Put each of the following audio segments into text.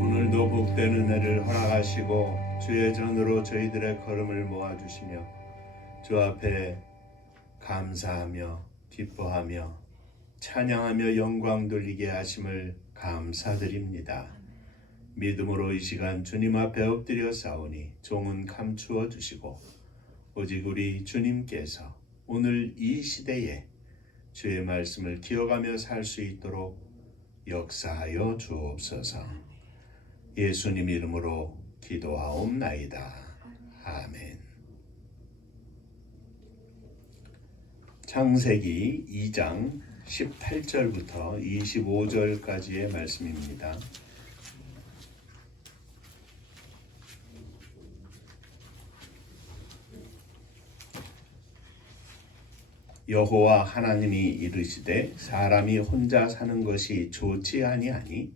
오늘도 복된 은혜를 허락하시고 주의 전으로 저희들의 걸음을 모아주시며 주 앞에 감사하며 기뻐하며 찬양하며 영광 돌리게 하심을 감사드립니다. 믿음으로 이 시간 주님 앞에 엎드려 싸우니 종은 감추어 주시고 오직 우리 주님께서 오늘 이 시대에 주의 말씀을 기억하며 살 수 있도록 역사하여 주옵소서. 예수님 이름으로 기도하옵나이다. 아멘. 창세기 2장 18절부터 25절까지의 말씀입니다. 여호와 하나님이 이르시되 사람이 혼자 사는 것이 좋지 아니하니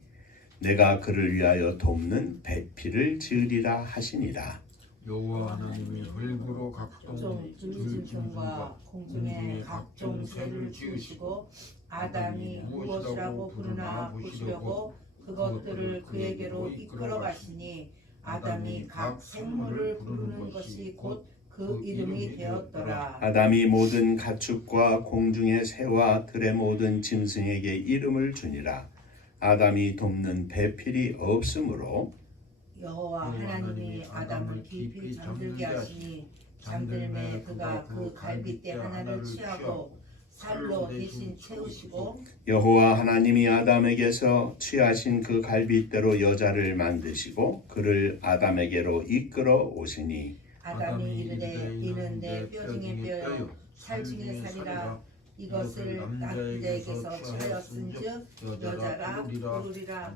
내가 그를 위하여 돕는 배필을 지으리라 하시니라. 여호와 하나님이 흙으로 각종 들짐승과 공중의 각종 새를 지으시고 아담이 무엇이라고 부르나 보시려고 그것들을 그에게로 이끌어 가시니 아담이 각 생물을 부르는 것이 곧 그 이름이 되었더라. 아담이 모든 가축과 공중의 새와 들의 모든 짐승에게 이름을 주니라. 아담이 돕는 배필이 없으므로 여호와 하나님이 아담을 깊이 잠들게 하시니 잠들매 그가 그 갈빗대 하나를 취하고 살로 대신 채우시고 여호와 하나님이 아담에게서 취하신 그 갈빗대로 여자를 만드시고 그를 아담에게로 이끌어 오시니 아담이 이르되 이는 내 뼈 중에 뼈요 살 중에 살이라 이것을 남자에게서 취하였은즉 여자라 부르리라.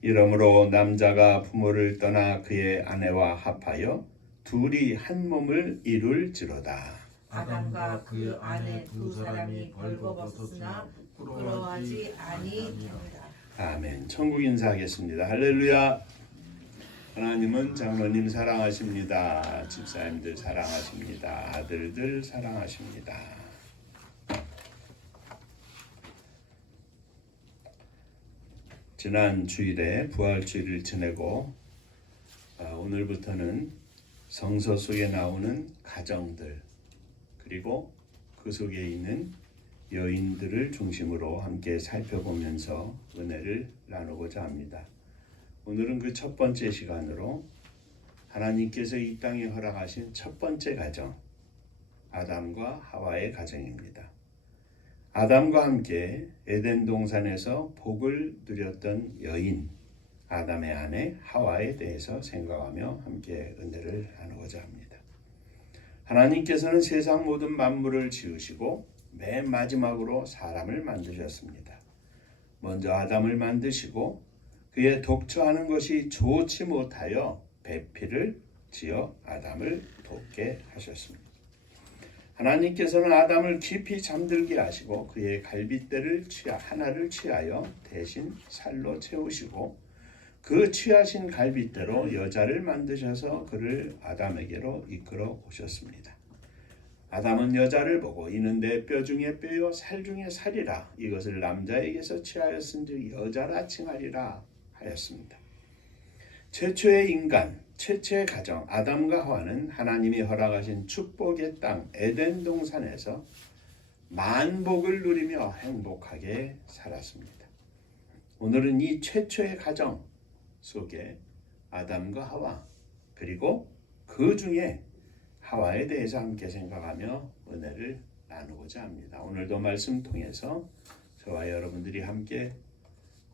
이러므로 남자가 부모를 떠나 그의 아내와 합하여 둘이 한 몸을 이룰지로다. 아담과 그 아내 두 사람이 벌거벗었으나 부끄러워하지 아니하니라. 아멘. 천국 인사하겠습니다. 할렐루야. 하나님은 장로님 사랑하십니다. 집사님들 사랑하십니다. 아들들 사랑하십니다. 지난 주일에 부활주일을 지내고 오늘부터는 성서 속에 나오는 가정들 그리고 그 속에 있는 여인들을 중심으로 함께 살펴보면서 은혜를 나누고자 합니다. 오늘은 그 첫 번째 시간으로 하나님께서 이 땅에 허락하신 첫 번째 가정, 아담과 하와의 가정입니다. 아담과 함께 에덴 동산에서 복을 누렸던 여인, 아담의 아내 하와에 대해서 생각하며 함께 은혜를 나누고자 합니다. 하나님께서는 세상 모든 만물을 지으시고 맨 마지막으로 사람을 만드셨습니다. 먼저 아담을 만드시고 그의 독처하는 것이 좋지 못하여 배필을 지어 아담을 돕게 하셨습니다. 하나님께서는 아담을 깊이 잠들게 하시고 그의 갈빗대를 하나를 취하여 대신 살로 채우시고 그 취하신 갈빗대로 여자를 만드셔서 그를 아담에게로 이끌어 오셨습니다. 아담은 여자를 보고 이는 내 뼈 중에 뼈요 살 중에 살이라 이것을 남자에게서 취하였은즉 여자라 칭하리라 하였습니다. 최초의 인간, 최초의 가정 아담과 하와는 하나님이 허락하신 축복의 땅 에덴 동산에서 만복을 누리며 행복하게 살았습니다. 오늘은 이 최초의 가정 속에 아담과 하와 그리고 그 중에 하와에 대해서 함께 생각하며 은혜를 나누고자 합니다. 오늘도 말씀 통해서 저와 여러분들이 함께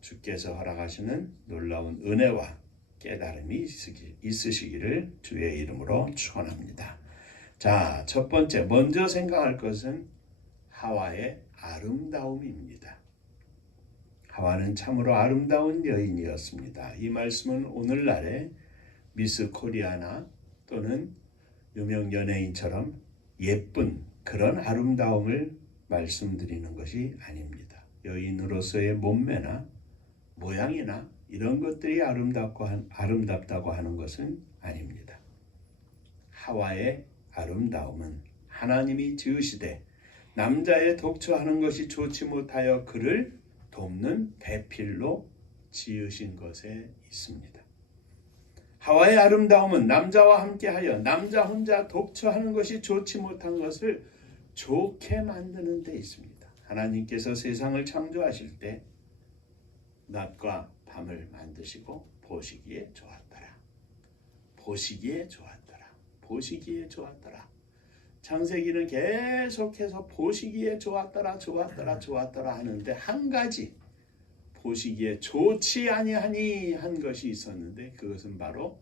주께서 허락하시는 놀라운 은혜와 깨달음이 있으시기를 주의 이름으로 축원합니다. 자, 첫 번째 먼저 생각할 것은 하와의 아름다움입니다. 하와는 참으로 아름다운 여인이었습니다. 이 말씀은 오늘날의 미스 코리아나 또는 유명 연예인처럼 예쁜 그런 아름다움을 말씀드리는 것이 아닙니다. 여인으로서의 몸매나 모양이나 이런 것들이 아름답다고 하는 것은 아닙니다. 하와의 아름다움은 하나님이 지으시되 남자의 독처하는 것이 좋지 못하여 그를 돕는 배필로 지으신 것에 있습니다. 하와의 아름다움은 남자와 함께하여 남자 혼자 독처하는 것이 좋지 못한 것을 좋게 만드는 데 있습니다. 하나님께서 세상을 창조하실 때 낮과 밤을 만드시고 보시기에 좋았더라. 보시기에 좋았더라. 보시기에 좋았더라. 창세기는 계속해서 보시기에 좋았더라 좋았더라 좋았더라 하는데 한 가지 보시기에 좋지 아니하니 한 것이 있었는데 그것은 바로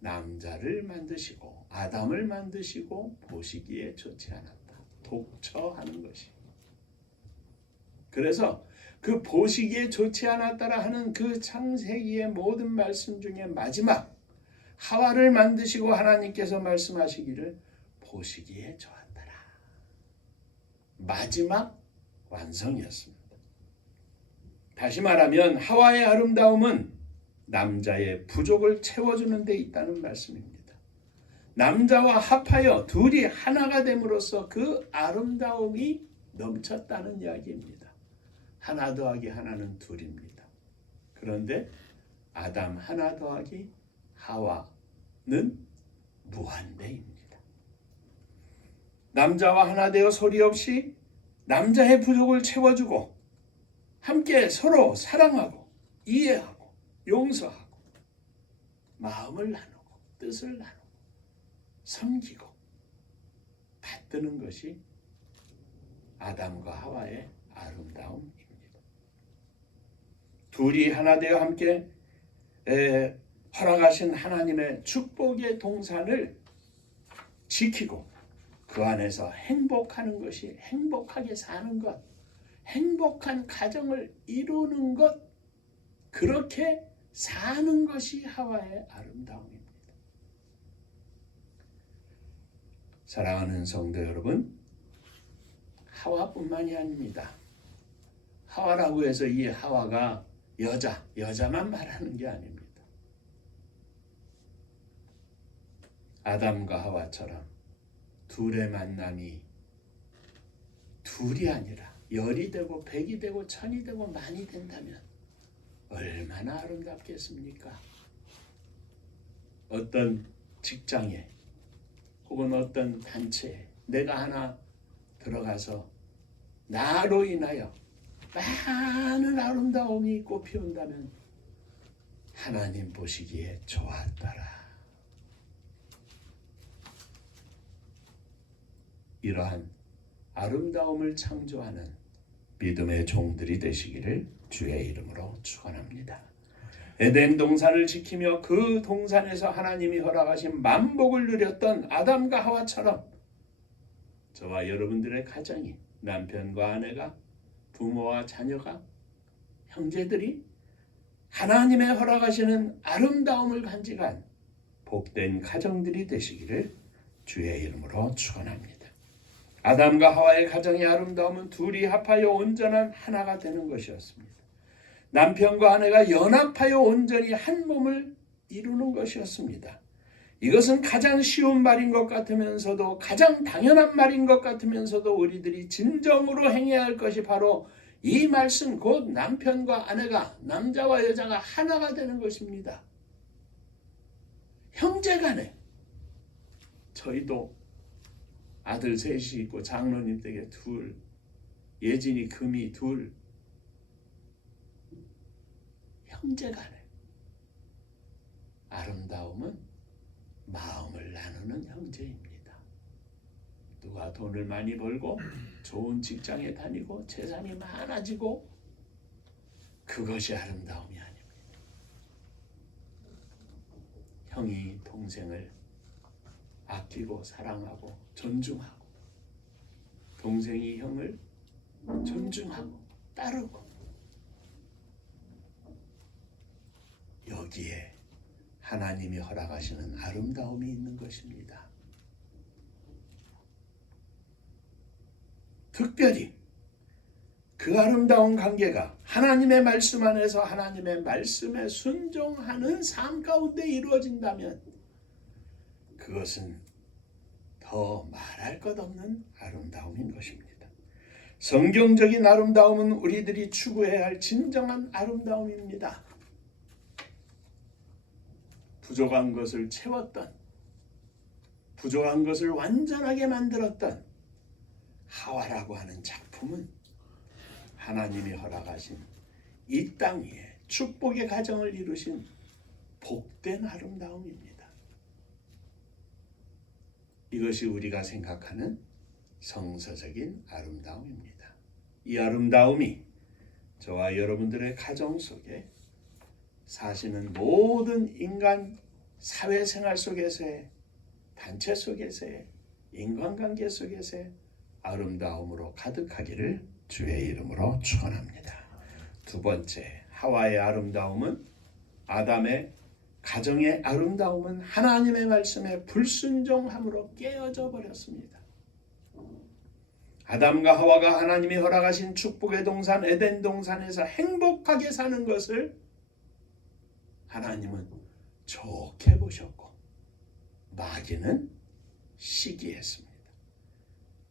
남자를 만드시고 아담을 만드시고 보시기에 좋지 않았다. 독처하는 것이. 그래서 그 보시기에 좋지 않았다라 하는 그 창세기의 모든 말씀 중에 마지막 하와를 만드시고 하나님께서 말씀하시기를 보시기에 좋았더라. 마지막 완성이었습니다. 다시 말하면 하와의 아름다움은 남자의 부족을 채워주는 데 있다는 말씀입니다. 남자와 합하여 둘이 하나가 됨으로써 그 아름다움이 넘쳤다는 이야기입니다. 하나 더하기 하나는 둘입니다. 그런데 아담 하나 더하기 하와는 무한대입니다. 남자와 하나 되어 소리 없이 남자의 부족을 채워주고 함께 서로 사랑하고 이해하고 용서하고 마음을 나누고 뜻을 나누고 섬기고 받드는 것이 아담과 하와의 아름다움입니다. 둘이 하나 되어 함께 허락하신 하나님의 축복의 동산을 지키고 그 안에서 행복하는 것이 행복하게 사는 것, 행복한 가정을 이루는 것, 그렇게 사는 것이 하와의 아름다움입니다. 사랑하는 성도 여러분, 하와뿐만이 아닙니다. 하와라고 해서 이 하와가 여자만 말하는 게 아닙니다. 아담과 하와처럼 둘의 만남이 둘이 아니라 열이 되고 백이 되고 천이 되고 만이 된다면 얼마나 아름답겠습니까? 어떤 직장에 혹은 어떤 단체에 내가 하나 들어가서 나로 인하여 많은 아름다움이 꽃피운다면 하나님 보시기에 좋았더라. 이러한 아름다움을 창조하는 믿음의 종들이 되시기를 주의 이름으로 축원합니다. 에덴 동산을 지키며 그 동산에서 하나님이 허락하신 만복을 누렸던 아담과 하와처럼 저와 여러분들의 가정이 남편과 아내가 부모와 자녀가 형제들이 하나님의 허락하시는 아름다움을 간직한 복된 가정들이 되시기를 주의 이름으로 축원합니다. 아담과 하와의 가정의 아름다움은 둘이 합하여 온전한 하나가 되는 것이었습니다. 남편과 아내가 연합하여 온전히 한 몸을 이루는 것이었습니다. 이것은 가장 쉬운 말인 것 같으면서도 가장 당연한 말인 것 같으면서도 우리들이 진정으로 행해야 할 것이 바로 이 말씀 곧 남편과 아내가 남자와 여자가 하나가 되는 것입니다. 형제간에 저희도 아들 셋이 있고 장로님 댁에 둘, 예진이 금이 둘, 형제간에 아름다움은 마음을 나누는 형제입니다. 누가 돈을 많이 벌고 좋은 직장에 다니고 재산이 많아지고 그것이 아름다움이 아닙니다. 형이 동생을 아끼고 사랑하고 존중하고 동생이 형을 존중하고 따르고 여기에 하나님이 허락하시는 아름다움이 있는 것입니다. 특별히 그 아름다운 관계가 하나님의 말씀 안에서 하나님의 말씀에 순종하는 삶 가운데 이루어진다면 그것은 더 말할 것 없는 아름다움인 것입니다. 성경적인 아름다움은 우리들이 추구해야 할 진정한 아름다움입니다. 부족한 것을 채웠던, 부족한 것을 완전하게 만들었던 하와라고 하는 작품은 하나님이 허락하신 이 땅 위에 축복의 가정을 이루신 복된 아름다움입니다. 이것이 우리가 생각하는 성서적인 아름다움입니다. 이 아름다움이 저와 여러분들의 가정 속에 사시는 모든 인간 사회생활 속에서의, 단체 속에서의, 인간관계 속에서의 아름다움으로 가득하기를 주의 이름으로 축원합니다. 두 번째, 하와의 아름다움은, 아담의 가정의 아름다움은 하나님의 말씀에 불순종함으로 깨어져 버렸습니다. 아담과 하와가 하나님이 허락하신 축복의 동산 에덴 동산에서 행복하게 사는 것을 하나님은 좋게 보셨고 마귀는 시기했습니다.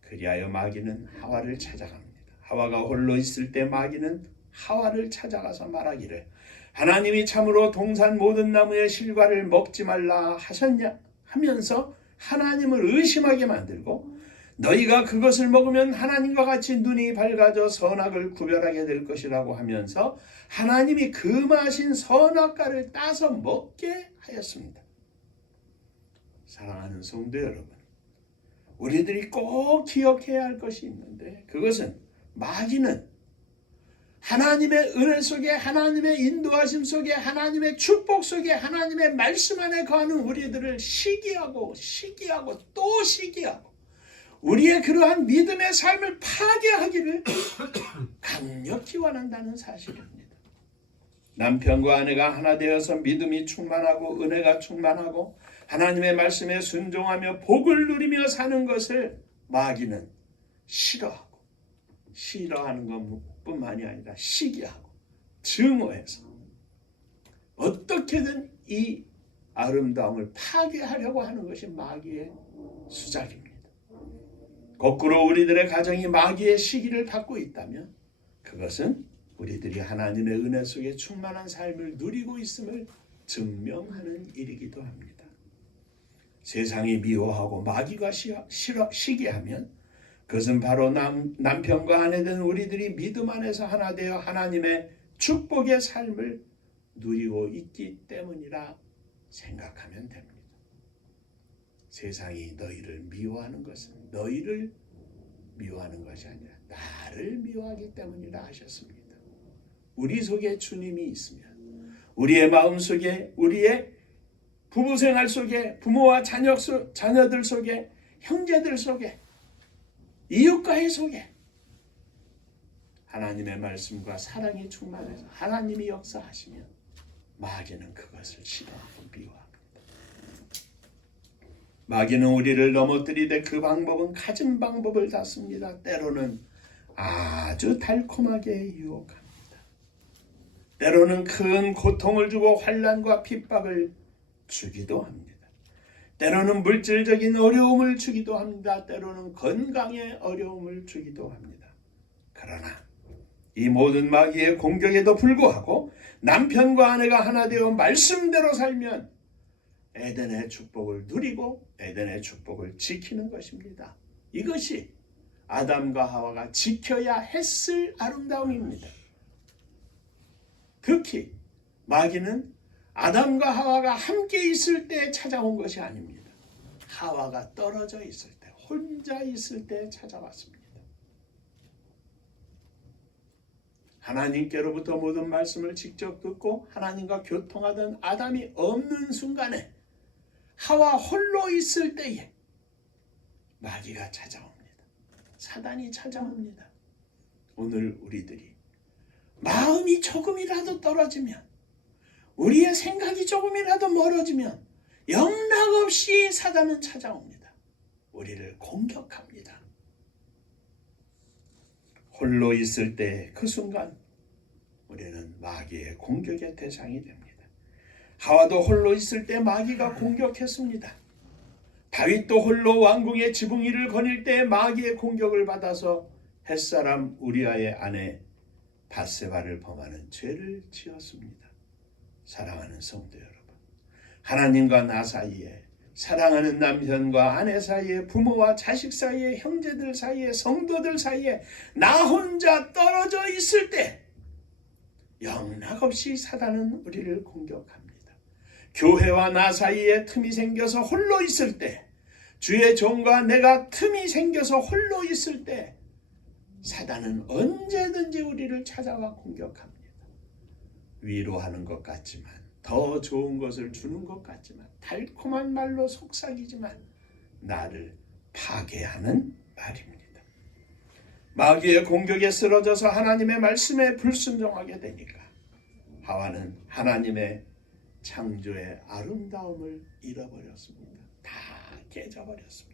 그리하여 마귀는 하와를 찾아갑니다. 하와가 홀로 있을 때 마귀는 하와를 찾아가서 말하기를 하나님이 참으로 동산 모든 나무의 실과를 먹지 말라 하셨냐 하면서 하나님을 의심하게 만들고 너희가 그것을 먹으면 하나님과 같이 눈이 밝아져 선악을 구별하게 될 것이라고 하면서 하나님이 금하신 선악과를 따서 먹게 하였습니다. 사랑하는 성도 여러분, 우리들이 꼭 기억해야 할 것이 있는데 그것은 마귀는 하나님의 은혜 속에, 하나님의 인도하심 속에, 하나님의 축복 속에, 하나님의 말씀 안에 거하는 우리들을 시기하고 또 시기하고 우리의 그러한 믿음의 삶을 파괴하기를 강력히 원한다는 사실입니다. 남편과 아내가 하나 되어서 믿음이 충만하고 은혜가 충만하고 하나님의 말씀에 순종하며 복을 누리며 사는 것을 마귀는 싫어하는 것뿐만이 아니라 시기하고 증오해서 어떻게든 이 아름다움을 파괴하려고 하는 것이 마귀의 수작입니다. 거꾸로 우리들의 가정이 마귀의 시기를 받고 있다면 그것은 우리들이 하나님의 은혜 속에 충만한 삶을 누리고 있음을 증명하는 일이기도 합니다. 세상이 미워하고 마귀가 시기하면 그것은 바로 남편과 아내 된 우리들이 믿음 안에서 하나 되어 하나님의 축복의 삶을 누리고 있기 때문이라 생각하면 됩니다. 세상이 너희를 미워하는 것은 너희를 미워하는 것이 아니라 나를 미워하기 때문이라 하셨습니다. 우리 속에 주님이 있으면 우리의 마음 속에, 우리의 부부생활 속에, 부모와 자녀들 속에, 형제들 속에, 이웃과의 속에 하나님의 말씀과 사랑이 충만해서 하나님이 역사하시면 마귀는 그것을 싫어하고 미워합니다. 마귀는 우리를 넘어뜨리되 그 방법은 갖은 방법을 다 씁니다. 때로는 아주 달콤하게 유혹합니다. 때로는 큰 고통을 주고 환난과 핍박을 주기도 합니다. 때로는 물질적인 어려움을 주기도 합니다. 때로는 건강의 어려움을 주기도 합니다. 그러나 이 모든 마귀의 공격에도 불구하고 남편과 아내가 하나 되어 말씀대로 살면 에덴의 축복을 누리고 에덴의 축복을 지키는 것입니다. 이것이 아담과 하와가 지켜야 했을 아름다움입니다. 특히 마귀는 아담과 하와가 함께 있을 때 찾아온 것이 아닙니다. 하와가 떨어져 있을 때, 혼자 있을 때 찾아왔습니다. 하나님께로부터 모든 말씀을 직접 듣고 하나님과 교통하던 아담이 없는 순간에 하와 홀로 있을 때에 마귀가 찾아옵니다. 사단이 찾아옵니다. 오늘 우리들이 마음이 조금이라도 떨어지면, 우리의 생각이 조금이라도 멀어지면 영락없이 사단은 찾아옵니다. 우리를 공격합니다. 홀로 있을 때 그 순간 우리는 마귀의 공격의 대상이 됩니다. 하와도 홀로 있을 때 마귀가 공격했습니다. 다윗도 홀로 왕궁의 지붕 위를 거닐 때 마귀의 공격을 받아서 햇사람 우리아의 아내 밧세바를 범하는 죄를 지었습니다. 사랑하는 성도 여러분, 하나님과 나 사이에, 사랑하는 남편과 아내 사이에, 부모와 자식 사이에, 형제들 사이에, 성도들 사이에 나 혼자 떨어져 있을 때 영락없이 사단은 우리를 공격합니다. 교회와 나 사이에 틈이 생겨서 홀로 있을 때, 주의 종과 내가 틈이 생겨서 홀로 있을 때 사단은 언제든지 우리를 찾아와 공격합니다. 위로하는 것 같지만, 더 좋은 것을 주는 것 같지만, 달콤한 말로 속삭이지만 나를 파괴하는 말입니다. 마귀의 공격에 쓰러져서 하나님의 말씀에 불순종하게 되니까 하와는 하나님의 창조의 아름다움을 잃어버렸습니다. 다 깨져버렸습니다.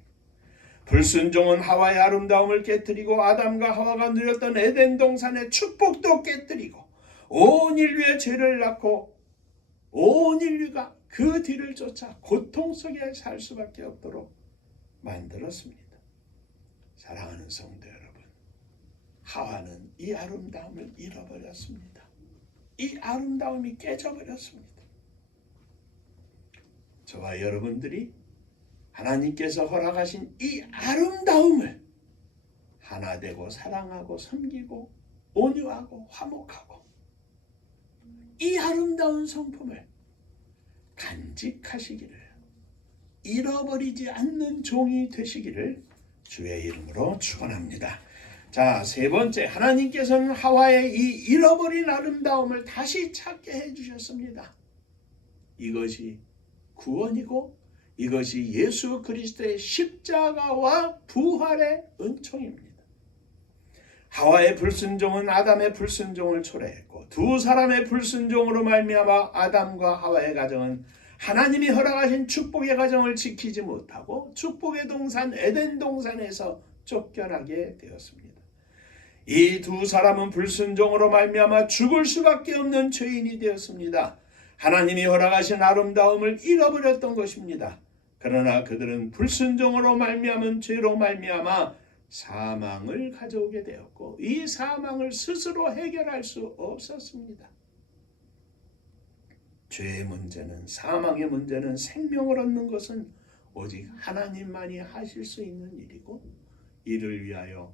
불순종은 하와의 아름다움을 깨뜨리고 아담과 하와가 누렸던 에덴 동산의 축복도 깨뜨리고 온 인류의 죄를 낳고 온 인류가 그 뒤를 쫓아 고통 속에 살 수밖에 없도록 만들었습니다. 사랑하는 성도 여러분, 하와는 이 아름다움을 잃어버렸습니다. 이 아름다움이 깨져버렸습니다. 저와 여러분들이 하나님께서 허락하신 이 아름다움을 하나 되고 사랑하고 섬기고 온유하고 화목하고 이 아름다운 성품을 간직하시기를, 잃어버리지 않는 종이 되시기를 주의 이름으로 축원합니다. 자, 세 번째, 하나님께서는 하와의 이 잃어버린 아름다움을 다시 찾게 해주셨습니다. 이것이 구원이고 이것이 예수 그리스도의 십자가와 부활의 은총입니다. 하와의 불순종은 아담의 불순종을 초래했고 두 사람의 불순종으로 말미암아 아담과 하와의 가정은 하나님이 허락하신 축복의 가정을 지키지 못하고 축복의 동산 에덴 동산에서 쫓겨나게 되었습니다. 이 두 사람은 불순종으로 말미암아 죽을 수밖에 없는 죄인이 되었습니다. 하나님이 허락하신 아름다움을 잃어버렸던 것입니다. 그러나 그들은 불순종으로 말미암은 죄로 말미암아 사망을 가져오게 되었고 이 사망을 스스로 해결할 수 없었습니다. 죄의 문제는, 사망의 문제는, 생명을 얻는 것은 오직 하나님만이 하실 수 있는 일이고 이를 위하여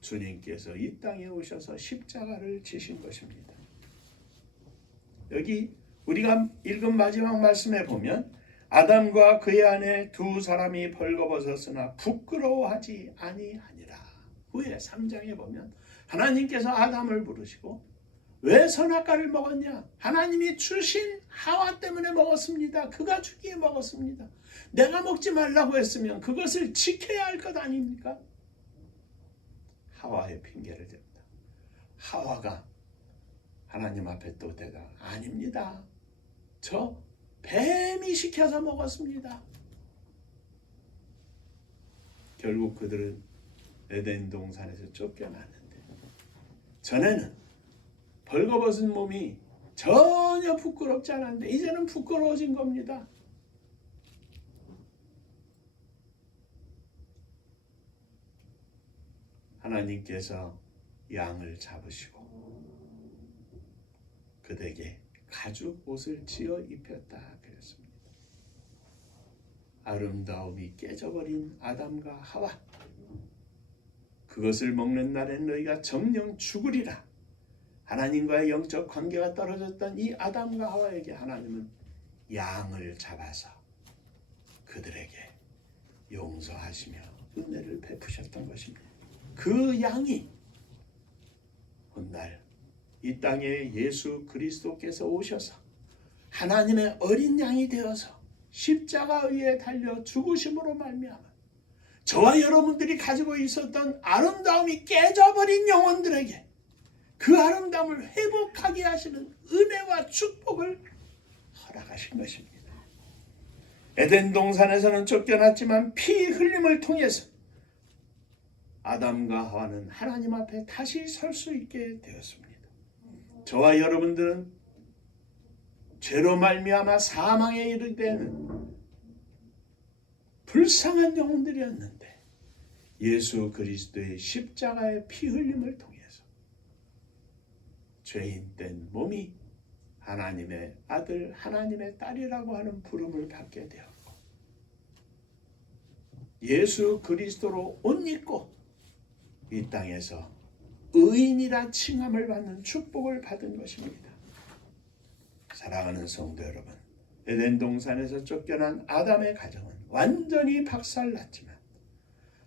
주님께서 이 땅에 오셔서 십자가를 지신 것입니다. 여기 우리가 읽은 마지막 말씀에 보면 아담과 그의 아내 두 사람이 벌거벗었으나 부끄러워하지 아니하니라. 후에 3장에 보면 하나님께서 아담을 부르시고 왜 선악과를 먹었냐? 하나님이 주신 하와 때문에 먹었습니다. 그가 주기에 먹었습니다. 내가 먹지 말라고 했으면 그것을 지켜야 할 것 아닙니까? 하와의 핑계를 댑니다. 하와가 하나님 앞에 또 대답, 아닙니다. 저 뱀이 시켜서 먹었습니다. 결국 그들은 에덴 동산에서 쫓겨났는데 전에는 벌거벗은 몸이 전혀 부끄럽지 않았는데 이제는 부끄러워진 겁니다. 하나님께서 양을 잡으시고 그들에게 가죽 옷을 지어 입혔다 그랬습니다. 아름다움이 깨져버린 아담과 하와, 그것을 먹는 날엔 너희가 정녕 죽으리라. 하나님과의 영적 관계가 떨어졌던 이 아담과 하와에게 하나님은 양을 잡아서 그들에게 용서하시며 은혜를 베푸셨던 것입니다. 그 양이 훗날 이 땅에 예수 그리스도께서 오셔서 하나님의 어린 양이 되어서 십자가 위에 달려 죽으심으로 말미암아 저와 여러분들이 가지고 있었던 아름다움이 깨져버린 영혼들에게 그 아름다움을 회복하게 하시는 은혜와 축복을 허락하신 것입니다. 에덴 동산에서는 쫓겨났지만 피 흘림을 통해서 아담과 하와는 하나님 앞에 다시 설 수 있게 되었습니다. 저와 여러분들은 죄로 말미암아 사망에 이르게 되는 불쌍한 영혼들이었는데 예수 그리스도의 십자가의 피 흘림을 통해서 죄인된 몸이 하나님의 아들, 하나님의 딸이라고 하는 부름을 받게 되었고, 예수 그리스도로 옷 입고 이 땅에서 의인이라 칭함을 받는 축복을 받은 것입니다. 사랑하는 성도 여러분, 에덴 동산에서 쫓겨난 아담의 가정은 완전히 박살났지만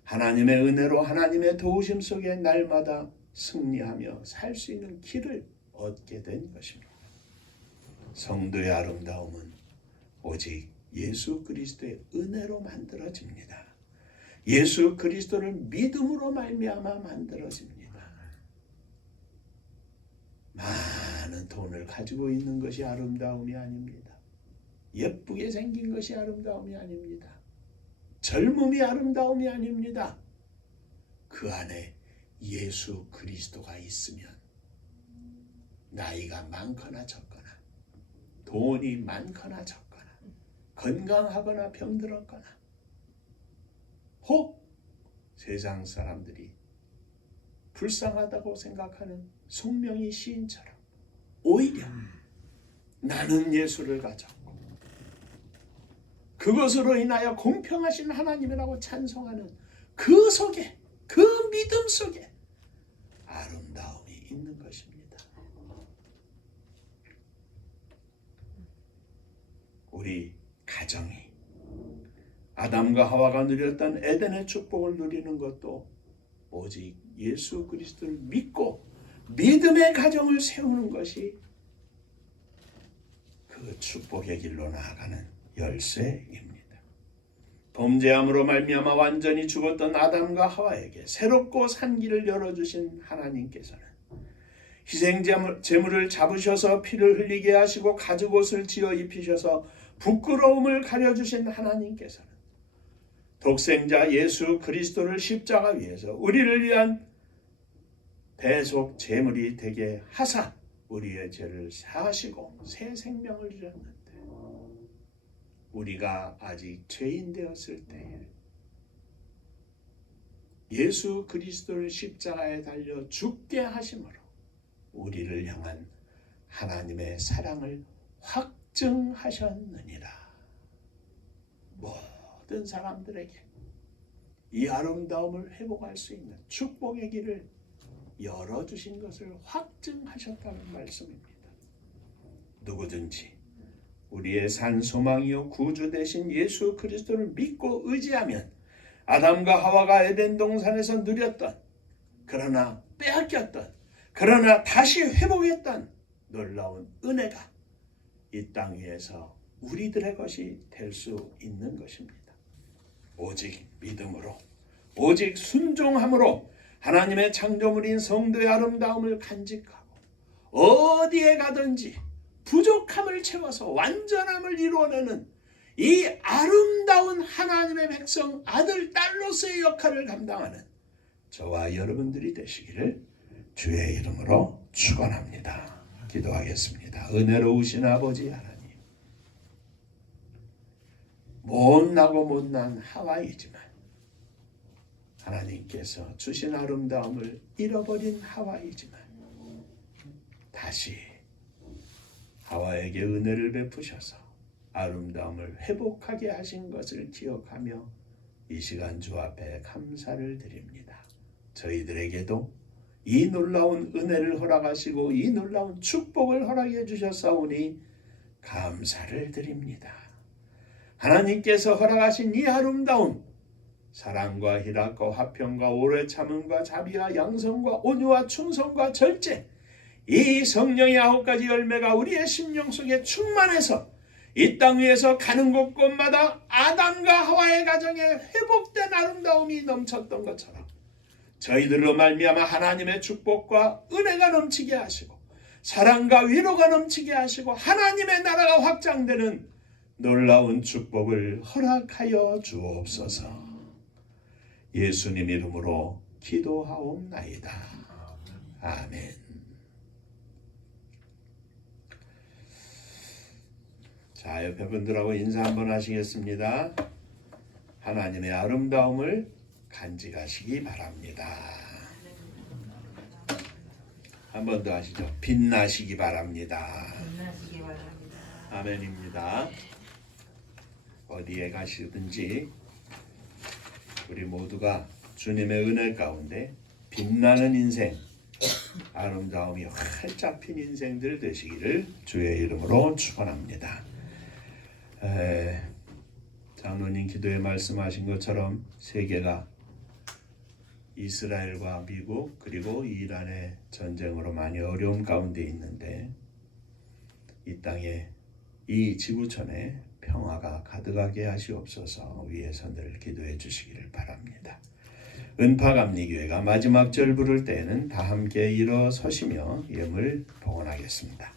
하나님의 은혜로 하나님의 도우심 속에 날마다 승리하며 살 수 있는 길을 얻게 된 것입니다. 성도의 아름다움은 오직 예수 그리스도의 은혜로 만들어집니다. 예수 그리스도를 믿음으로 말미암아 만들어집니다. 많은 돈을 가지고 있는 것이 아름다움이 아닙니다. 예쁘게 생긴 것이 아름다움이 아닙니다. 젊음이 아름다움이 아닙니다. 그 안에 예수 그리스도가 있으면 나이가 많거나 적거나 돈이 많거나 적거나 건강하거나 병들었거나 혹 세상 사람들이 불쌍하다고 생각하는 송명희 시인처럼 오히려 나는 예수를 가졌고 그것으로 인하여 공평하신 하나님이라고 찬송하는 그 속에, 그 믿음 속에 아름다움이 있는 것입니다. 우리 가정이 아담과 하와가 누렸던 에덴의 축복을 누리는 것도 오직 예수 그리스도를 믿고 믿음의 가정을 세우는 것이 그 축복의 길로 나아가는 열쇠입니다. 범죄함으로 말미암아 완전히 죽었던 아담과 하와에게 새롭고 산 길을 열어주신 하나님께서는 희생 제물을 잡으셔서 피를 흘리게 하시고 가죽옷을 지어 입히셔서 부끄러움을 가려주신 하나님께서는 독생자 예수 그리스도를 십자가 위에서 우리를 위한 대속 제물이 되게 하사 우리의 죄를 사하시고 새 생명을 주셨는데 우리가 아직 죄인 되었을 때에 예수 그리스도를 십자가에 달려 죽게 하심으로 우리를 향한 하나님의 사랑을 확증하셨느니라. 모든 사람들에게 이 아름다움을 회복할 수 있는 축복의 길을 열어주신 것을 확증하셨다는 말씀입니다. 누구든지 우리의 산 소망이요 구주 되신 예수 그리스도를 믿고 의지하면 아담과 하와가 에덴 동산에서 누렸던, 그러나 빼앗겼던, 그러나 다시 회복했던 놀라운 은혜가 이 땅 위에서 우리들의 것이 될 수 있는 것입니다. 오직 믿음으로, 오직 순종함으로 하나님의 창조물인 성도의 아름다움을 간직하고 어디에 가든지 부족함을 채워서 완전함을 이루어내는 이 아름다운 하나님의 백성 아들, 딸로서의 역할을 감당하는 저와 여러분들이 되시기를 주의 이름으로 축원합니다. 기도하겠습니다. 은혜로우신 아버지 하나님, 못나고 못난 하와이지만 하나님께서 주신 아름다움을 잃어버린 하와이지만 다시 하와에게 은혜를 베푸셔서 아름다움을 회복하게 하신 것을 기억하며 이 시간 주 앞에 감사를 드립니다. 저희들에게도 이 놀라운 은혜를 허락하시고 이 놀라운 축복을 허락해 주셨사오니 감사를 드립니다. 하나님께서 허락하신 이 아름다움, 사랑과 희락과 화평과 오래 참음과 자비와 양성과 온유와 충성과 절제, 이 성령의 9가지 열매가 우리의 심령 속에 충만해서 이 땅 위에서 가는 곳곳마다 아담과 하와의 가정에 회복된 아름다움이 넘쳤던 것처럼 저희들로 말미암아 하나님의 축복과 은혜가 넘치게 하시고 사랑과 위로가 넘치게 하시고 하나님의 나라가 확장되는 놀라운 축복을 허락하여 주옵소서. 예수님 이름으로 기도하옵나이다. 아멘. 자, 옆에 분들하고 인사 한번 하시겠습니다. 하나님의 아름다움을 간직하시기 바랍니다. 한 번 더 하시죠. 빛나시기 바랍니다. 빛나시기 바랍니다. 아멘입니다. 어디에 가시든지 우리 모두가 주님의 은혜 가운데 빛나는 인생, 아름다움이 활짝 핀 인생들 되시기를 주의 이름으로 축원합니다. 장로님 기도에 말씀하신 것처럼 세계가 이스라엘과 미국 그리고 이란의 전쟁으로 많이 어려움 가운데 있는데 이 땅에 이 지구촌에 평화가 가득하게 하시옵소서. 위에서 늘 기도해 주시기를 바랍니다. 은파감리교회가 마지막 절 부를 때에는 다 함께 일어서시며 예물 봉헌하겠습니다.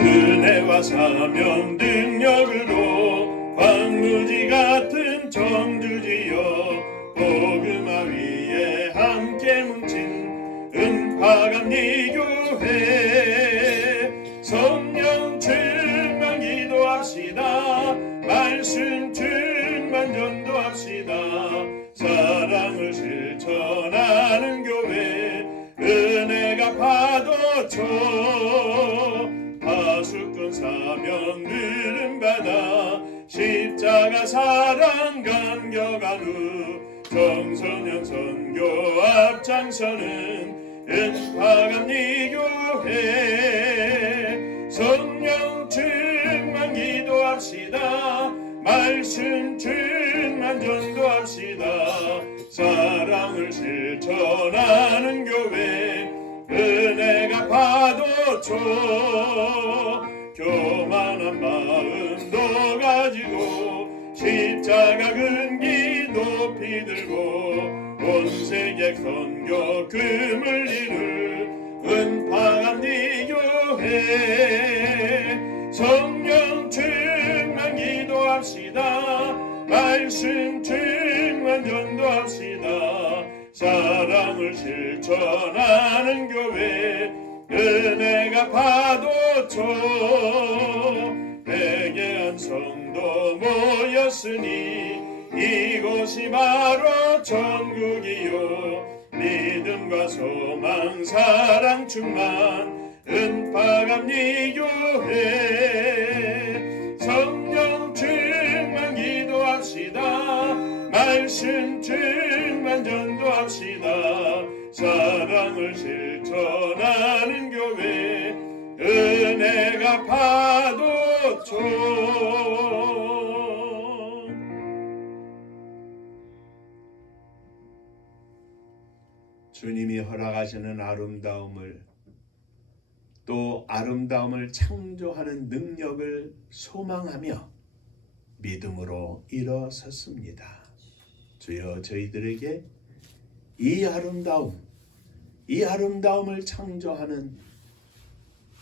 은혜와 사명 능력으로 광무지 같은 청주지여 복음화 위에 함께 뭉친 은파감리교회 성령 충만 기도합시다. 말씀 충만 전도합시다. 사랑을 실천하는 교회 은혜가 파도쳐 파수꾼 사명 누름받아 십자가 사랑 간격한 후 청소년 선교 앞장서는 은파감리교회 성령 충만 기도합시다. 말씀 충만 전도합시다. 사랑을 실천하는 교회 은혜가 파도쳐 교만한 마음도 가지고 십자가 근기 높이 들고 온 세계 선교 금을 이룰 은파감리교회 성령 충만 기도합시다. 말씀 충만 전도합시다. 사랑을 실천하는 교회 은혜가 파도쳐 회개한 성도 모였으니 이곳이 바로 천국이요 믿음과 소망 사랑 충만 은파감리교회 성령 충만 기도합시다. 말씀 충만 전도합시다. 사랑을 실천하는 교회 은혜가 파도쳐 주님이 허락하시는 아름다움을 또 아름다움을 창조하는 능력을 소망하며 믿음으로 일어섰습니다. 주여 저희들에게 이 아름다움을 창조하는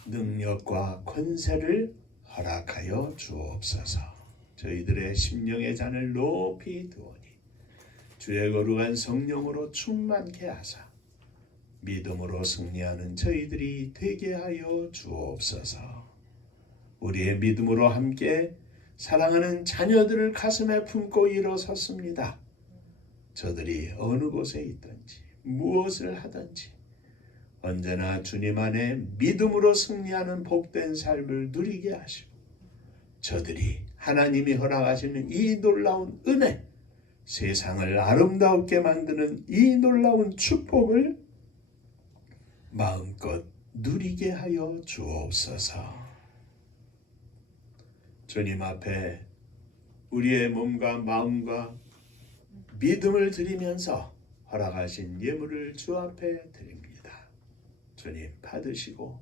능력과 권세를 허락하여 주옵소서. 저희들의 심령의 잔을 높이 두오니 주의 거룩한 성령으로 충만케 하사 믿음으로 승리하는 저희들이 되게 하여 주옵소서. 우리의 믿음으로 함께 사랑하는 자녀들을 가슴에 품고 일어섰습니다. 저들이 어느 곳에 있든지 무엇을 하든지 언제나 주님 안에 믿음으로 승리하는 복된 삶을 누리게 하시고 저들이 하나님이 허락하시는 이 놀라운 은혜, 세상을 아름답게 만드는 이 놀라운 축복을 마음껏 누리게 하여 주옵소서. 주님 앞에 우리의 몸과 마음과 믿음을 드리면서 허락하신 예물을 주 앞에 드립니다. 주님 받으시고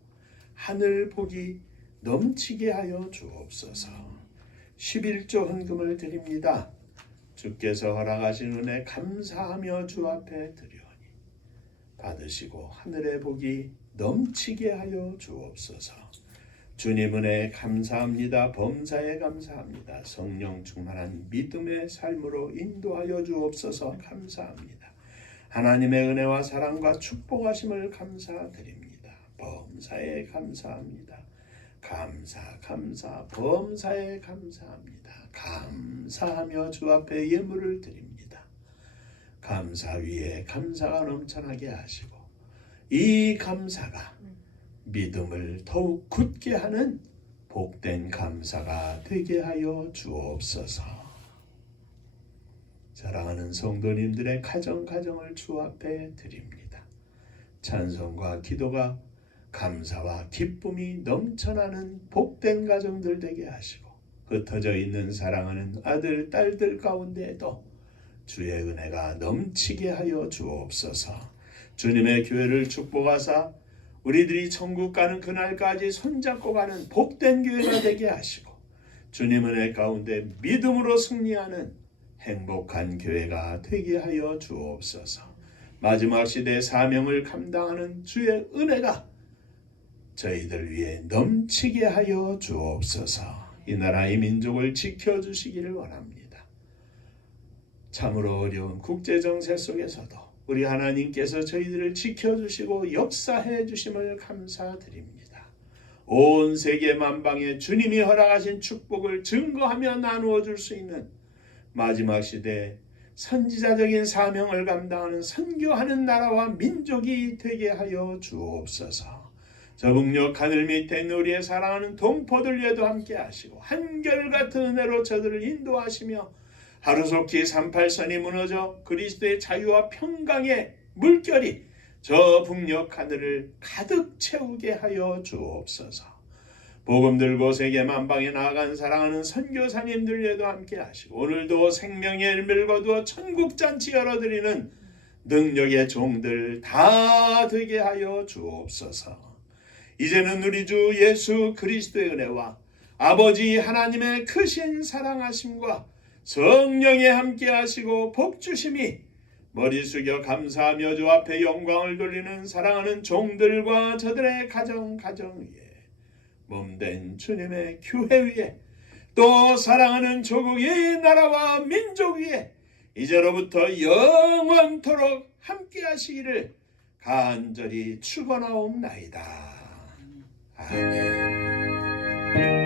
하늘 복이 넘치게 하여 주옵소서. 11조 헌금을 드립니다. 주께서 허락하신 은혜 감사하며 주 앞에 드리오니 받으시고 하늘의 복이 넘치게 하여 주옵소서. 주님 은혜 감사합니다. 범사에 감사합니다. 성령 충만한 믿음의 삶으로 인도하여 주옵소서. 감사합니다. 하나님의 은혜와 사랑과 축복하심을 감사드립니다. 범사에 감사합니다. 감사 범사에 감사합니다. 감사하며 주 앞에 예물을 드립니다. 감사 위에 감사가 넘쳐나게 하시고 이 감사가 믿음을 더욱 굳게 하는 복된 감사가 되게 하여 주옵소서. 사랑하는 성도님들의 가정을 주 앞에 드립니다. 찬송과 기도가 감사와 기쁨이 넘쳐나는 복된 가정들 되게 하시고 흩어져 있는 사랑하는 아들, 딸들 가운데에도 주의 은혜가 넘치게 하여 주옵소서. 주님의 교회를 축복하사 우리들이 천국 가는 그날까지 손잡고 가는 복된 교회가 되게 하시고 주님 은혜 가운데 믿음으로 승리하는 행복한 교회가 되게 하여 주옵소서. 마지막 시대 사명을 감당하는 주의 은혜가 저희들 위해 넘치게 하여 주옵소서. 이 나라의 민족을 지켜주시기를 원합니다. 참으로 어려운 국제정세 속에서도 우리 하나님께서 저희들을 지켜주시고 역사해 주심을 감사드립니다. 온 세계 만방에 주님이 허락하신 축복을 증거하며 나누어 줄 수 있는 마지막 시대에 선지자적인 사명을 감당하는 선교하는 나라와 민족이 되게 하여 주옵소서. 저 북녘 하늘 밑에 있는 우리의 사랑하는 동포들 위에도 함께 하시고 한결같은 은혜로 저들을 인도하시며 하루속히 38선이 무너져 그리스도의 자유와 평강의 물결이 저 북녘 하늘을 가득 채우게 하여 주옵소서. 복음 들고 세계 만방에 나아간 사랑하는 선교사님들 위에도 함께 하시고 오늘도 생명의 열매를 거두어 천국잔치 열어드리는 능력의 종들 다 되게 하여 주옵소서. 이제는 우리 주 예수 그리스도의 은혜와 아버지 하나님의 크신 사랑하심과 성령에 함께 하시고 복주심이 머리 숙여 감사하며 주 앞에 영광을 돌리는 사랑하는 종들과 저들의 가정 위에 몸된 주님의 교회 위에 또 사랑하는 조국의 나라와 민족 위에 이제로부터 영원토록 함께 하시기를 간절히 축원하옵나이다. 아멘.